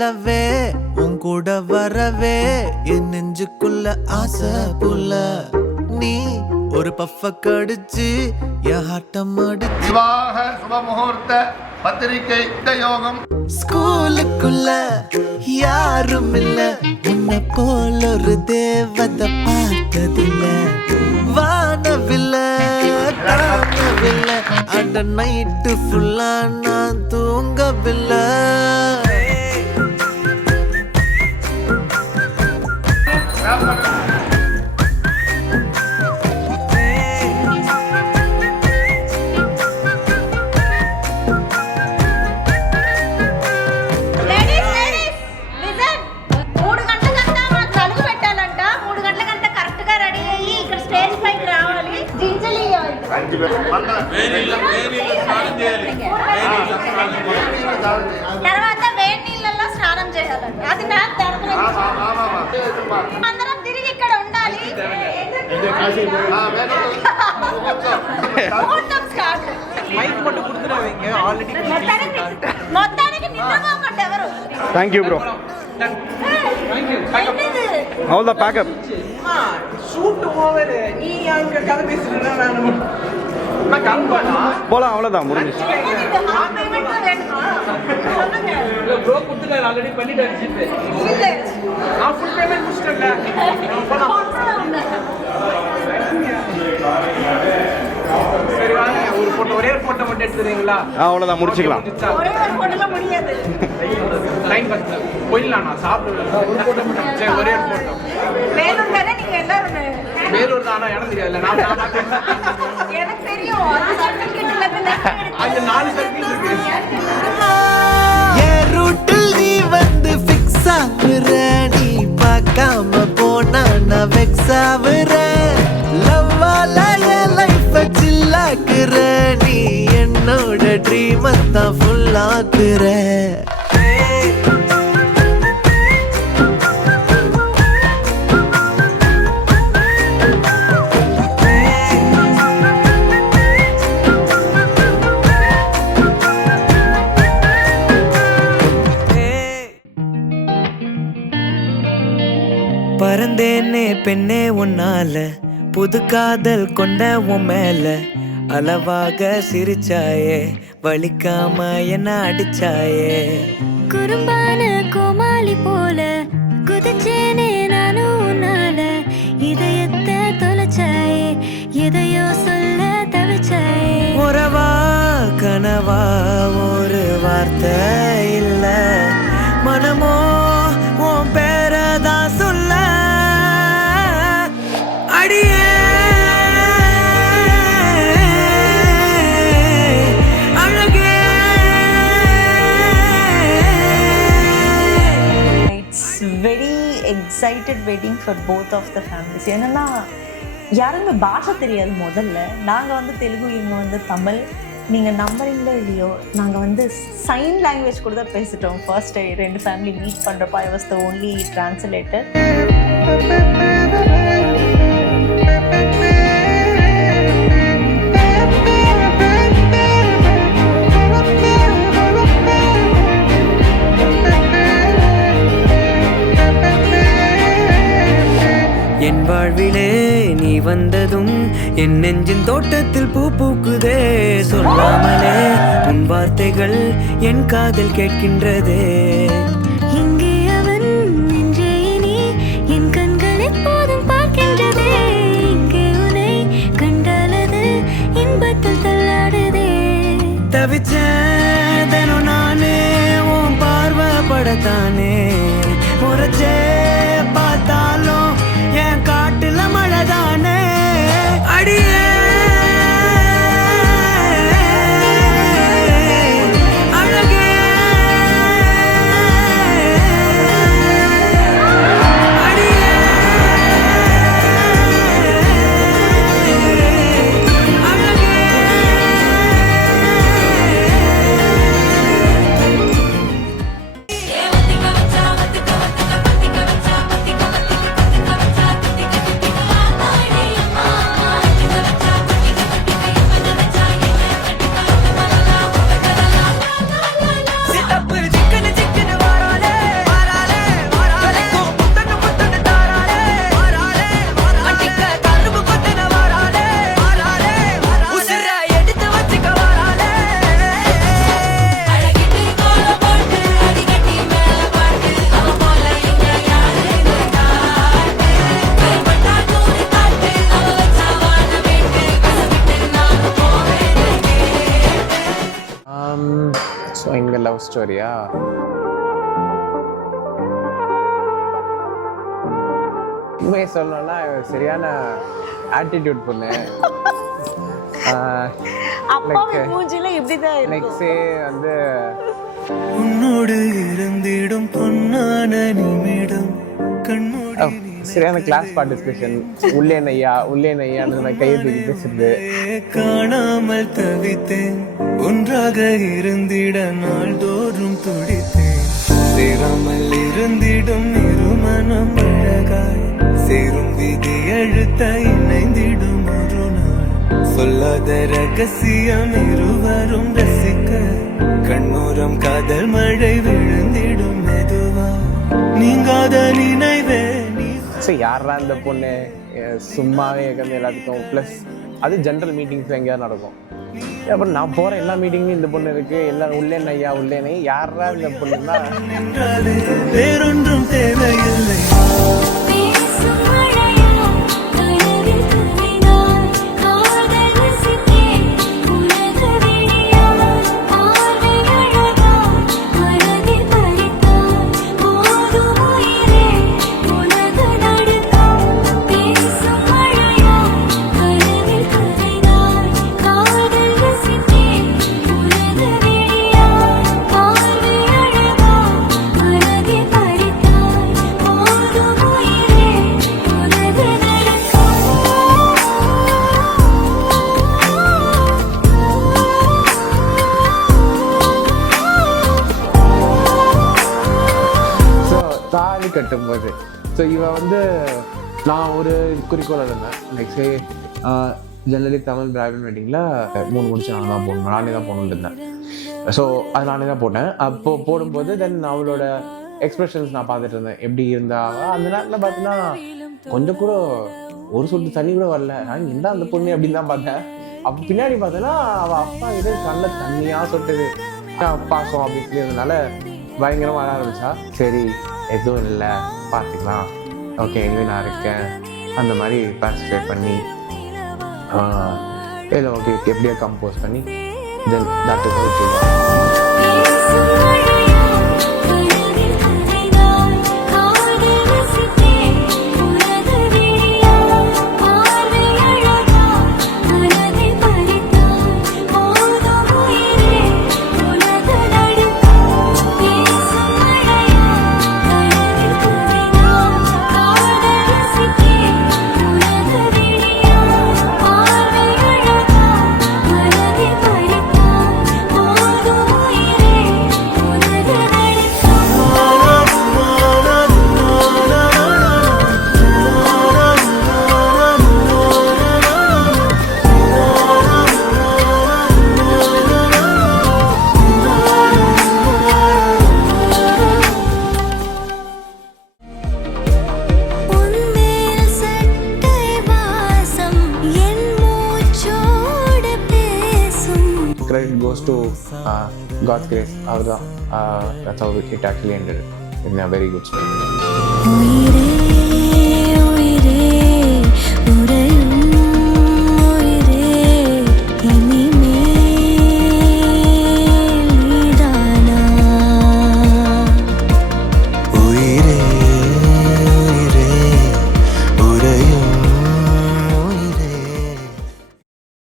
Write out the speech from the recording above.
லவ்வே உன் கூட வரவே என் நெஞ்சுக்குள்ள ஆசை புல்ல நீ ஒரு பஃப கடிச்சு என் ஹாட்டம் அடிச்சு விவாக சுப முகூர்த்த பத்திரிகை யோகம் ஸ்கூலுக்குள்ள யாரும் இல்ல உன்னை போல ஒரு தேவதை பார்த்ததில்ல வானவில்ல தானவில்ல அந்த நைட்டு ஃபுல்லா நான் தூங்கவில்லை తర్వాత వేడి నీళ్ళల్లో స్నానం చేయాలండి. అది నా అందరం తిరిగి ఇక్కడ ఉండాలి. మొత్తానికి నిద్రపోకండి ఎవరు. Thank you bro. All the backup shoot over. நீ அங்க கதை பேசிட்டு நான் போலாம், அவ்வளோதான் முடிஞ்சிச்சு. ப்ரோ கொடுத்துட்டாரு, ஆல்ரெடி பண்ணிட்டாரு. நான் ஃபுல் பேமெண்ட் முடிச்சிட்டேன். சரி வாங்க, ஒரு போட்டோ, ஒரே ஒரு போட்டோ மட்டும் எடுத்துறீங்களா? அவ்வளோதான், முடிச்சுக்கலாம். ஒரே ஒரு போட்டோல முடியாது. டைம் பத்தல, போயிடலாம். நான் சாப்பிடுவேன். சரி, ஒரே ஒரு போட்டோ. வேலூர் தானே நீங்க எல்லாரும்? வேலூர் தானா? எனக்கு தெரியாது. நான் எனக்கு தெரியும். அது சர்டிபிகேட்ல இருந்து அந்த 4 சர்டிபிகேட் இருக்கு. என் ரூட்டில் நீ வந்து ஃபிக்ஸ் ஆகுற, நீ பார்க்காம போனா நான் வெக்ஸ் ஆகுற. லவ்வால என் லைஃப் சில்லாக்குற, நீ என்னோட ட்ரீம் தான் ஃபுல் ஆக்குற. பறந்தேனே பெண்ணே உன்னால, புது காதல் கொண்ட உன் மேல, அளவாக சிரிச்சாயே, வலிக்காம என்ன அடிச்சாயே. குறும்பான கோமாளி போல குதிச்சேனே நானும் உன்னால, இதயத்தை தொலைச்சாயே, எதையோ சொல்ல தவிச்சாயே. உறவா கனவா ஒரு வார்த்தை இல்ல, மனமோ உன் பேரதான் சொல்ல. அடியே அழகே. It's very excited waiting for both of the families. என்னன்னா யாருமே பாஷை தெரியாது முதல்ல. நாங்கள் வந்து தெலுங்கு, இவங்க வந்து தமிழ். நீங்கள் நம்புறீங்களோ இல்லையோ, நாங்கள் வந்து சைன் லாங்குவேஜ் கூட தான் பேசிட்டோம். ஃபர்ஸ்ட் 2 ஃபேமிலி மீட் பண்ணுறப்போ I was the only translator. என் வாழ்விலே நீ வந்ததும் என் நெஞ்சின் தோட்டத்தில் பூ பூக்குதே. சொல்லாமலே உன் வார்த்தைகள் என் காதில் கேட்கின்றதே. இங்கே அவன் நின்றே நீ என் கண்கள் எப்போதும் பார்க்கின்றதே. இங்கே உன்னை கண்டாலது இன்பத்தில் தள்ளாடுதே. தவிச்சேனும் நானே உன் பார்வைப்படத்தானே, முறைச்சே பார்த்தாலும் என் காட்டுல மழைதானே. அடியே அழகே அடியே அழகே. தேவதிக ஸ்டோரியா? உண்மையை சொல்லணும்னா சரியான ஆட்டிடியூட் பொண்ணு. அப்பாவே மூஞ்சில இப்படிதான் இருக்கும். நெக்ஸ்டே வந்து உன்னோடு இருந்திடும் பொன்னான நிமிடம் கண்ணோடு சரியான கிளாஸ் பார்ட்டிசிபேஷன். உள்ளே நையா கையை தூக்கி பேசுறது. காணாமல் தவித்தேன், ஒன்றாக இருந்திட நாள்தோறும் துடித்தேன். சேராமல் இருந்திடும் இருமனம் அழகாய் சேரும் விதி எழுத்த இணைந்திடும் ஒரு நாள். சொல்லாத ரகசியம் இருவரும் ரசிக்க கண்ணோரம் காதல் மழை விழுந்திடும் மெதுவா. நீங்காத நினைவே சரி யாரா இந்த பொண்ணு சும்மாவே வந்து எல்லாத்துக்கும் ப்ளஸ் அது ஜென்ரல் மீட்டிங்ஸ் எங்கேயாவது நடக்கும். அப்புறம் நான் போகிற எல்லா மீட்டிங்கும் இந்த பொண்ணு இருக்கு. எல்லாம் உள்ளேன் யாரா இந்த பொண்ணுன்னா வேறொன்றும் தேவையில்லை. தாலி கட்டும்போது ஸோ இவன் வந்து நான் ஒரு குறிக்கோள் இருந்தேன். நெக்ஸ்ட் ஜெனரலி தமிழ் பிராய்டன் வெட்டிங்கில் 3 முடிச்சு நானே தான் போகணுன்னு இருந்தேன். ஸோ அது நானே தான் போட்டேன். அப்போது போடும்போது தென் அவளோட எக்ஸ்பிரஷன்ஸ் நான் பார்த்துட்டு இருந்தேன் எப்படி இருந்தாங்க. அந்த நேரத்தில் பார்த்தீங்கன்னா கொஞ்சம் கூட ஒரு சொட்டு தண்ணி கூட வரல. நான் என்ன அந்த பொண்ணு அப்படின்னு தான் பார்த்தேன். அப்போ பின்னாடி பார்த்தேன்னா அவள் அப்பா கிட்ட கண்ணில் தண்ணியாக சொட்டுது. பாசம் அப்படின்னு சொல்லியிருந்தனால பயங்கரமாக வர ஆரம்பிச்சா. சரி எதுவும் இல்லை பார்த்துக்கலாம், ஓகே எங்கே நான் இருக்கேன் அந்த மாதிரி பாசிஃபை பண்ணி ஏதோ ஓகே எப்படியோ கம்போஸ் பண்ணி then that is okay. Credit goes to God's grace. That's how it actually ended in a very good story.